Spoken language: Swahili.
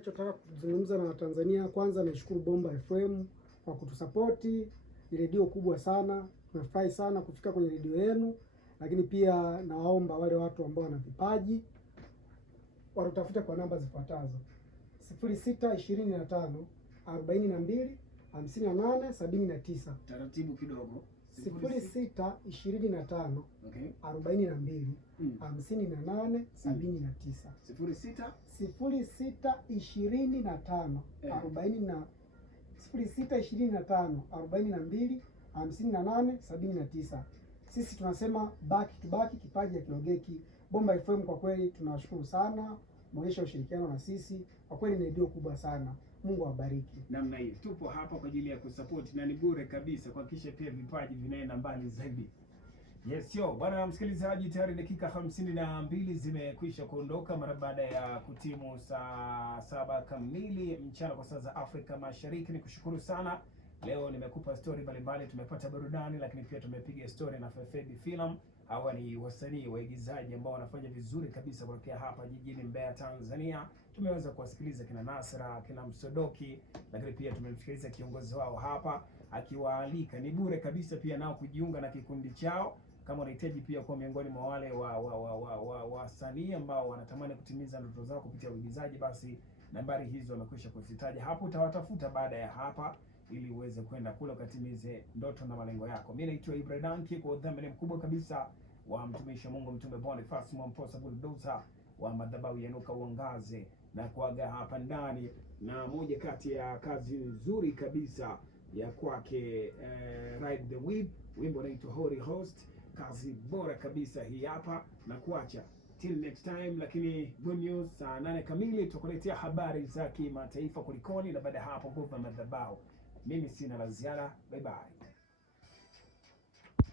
ninachotaka kuzungumza na Watanzania, kwanza naishukuru Bomba FM kwa kutusapoti. Ni redio kubwa sana, tumefurahi sana kufika kwenye redio yenu, lakini pia nawaomba wale watu ambao wana vipaji watutafuta kwa namba zifuatazo: 0625 42 58 79. Taratibu kidogo. 0625 Okay. 42 58 79. 06 0625 40 0625 42 58 79. Sisi tunasema back to back, kipaji hakilogeki. Bomba FM kwa kweli tunawashukuru sana, muonyesha ushirikiano na sisi. Kwa kweli ni redio kubwa sana. Mungu awabariki. Namna hii tupo hapa kwa ajili ya kusupport na ni bure kabisa kuhakikisha pia vipaji vinaenda mbali zaidi. Yes yo, bwana msikilizaji, tayari dakika 52 zimekwisha kuondoka mara baada ya kutimu saa 7 kamili mchana kwa saa za Afrika Mashariki. Nikushukuru sana. Leo nimekupa story mbalimbali, tumepata burudani, lakini pia tumepiga story na Fefedi Film. Hawa ni wasanii waigizaji ambao wanafanya vizuri kabisa kutokea hapa jijini Mbeya, Tanzania. Tumeweza kuwasikiliza kina Nasra, kina Msodoki, lakini pia tumemsikiliza kiongozi wao hapa akiwaalika. Ni bure kabisa pia nao kujiunga na kikundi chao. Kama unahitaji pia kuwa miongoni mwa wale wasanii ambao wanatamani kutimiza ndoto zao kupitia uigizaji, basi nambari hizo wamekwisha kuzitaja hapo. Utawatafuta baada ya hapa ili uweze kwenda kule ukatimize ndoto na malengo yako. Mimi naitwa Ibrahim, kwa udhamini mkubwa kabisa wa mtumishi wa Mungu Mtume Boniface Mwamposa Bulldozer wa madhabahu ya Inuka Uangaze, na kuaga hapa ndani na moja kati ya kazi nzuri kabisa ya kwake Ride the Whip, wimbo unaitwa Holy Host. Kazi bora kabisa hii hapa, na kuacha till next time. Lakini good news, saa 8 kamili tutakuletea habari za kimataifa kulikoni, na baada ya hapo nguvu ya madhabahu. Mimi sina la ziada, bye bye.